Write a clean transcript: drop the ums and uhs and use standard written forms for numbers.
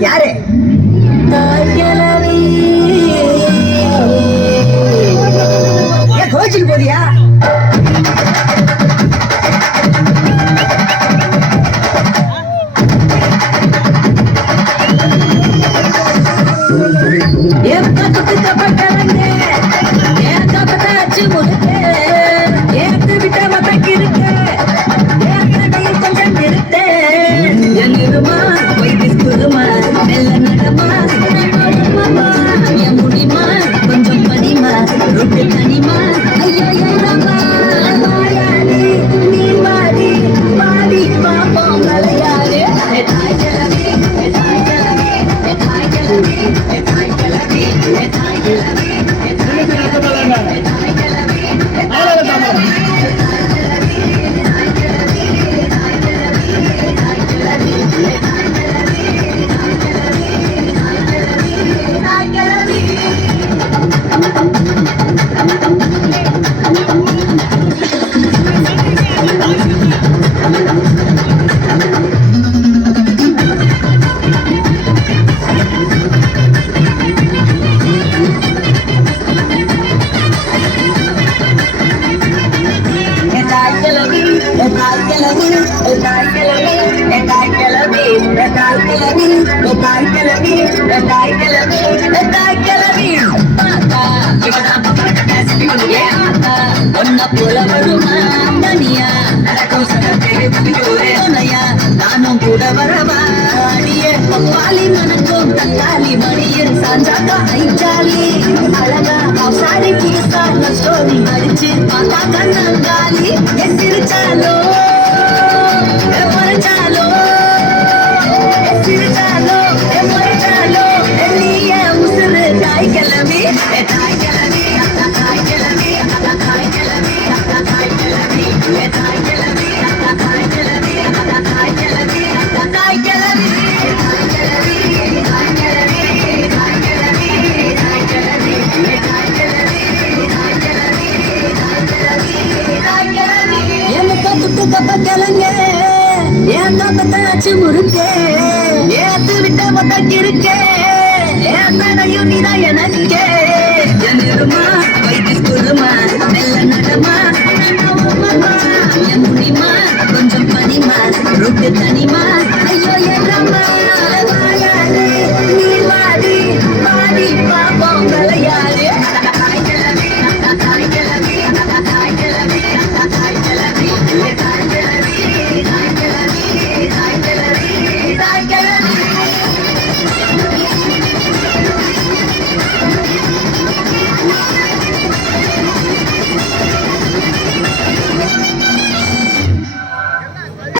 யாரு ஏன் கோச்சிக்கு போதியா? நானும் கூட வரவா பாலி மனக்கும் தக்காளி மணியின் சாஞ்சாக்கா ஐச்சாலி அழகா சாரி புதுசா ஸ்டோரி அடிச்சு பார்த்தா கண்ணாலி சிரிச்சாலோ மறைச்சாலோ சிரிச்சாலோ மறைச்சாலோ நீய உசுறு தாய் கிளம்பி தாய் கிளம்பி தாய் கிளம்பி தாய் கிளம்பி தாய் கிளம்பி தாய் கிளம்பி தாய் கிளம்பி தாய் கிளம்பி தாய் கிளம்பி முறுக்கே ஏத்து விட்ட மொத்தக்கு இருக்கே ஏத்தையும் நீதான் எனக்கே என்மா வைத்தி குருமா மெல்ல நடமா என் முடிமா கொஞ்சம் பனிமா ரொட்டு தனிமா ஐயோ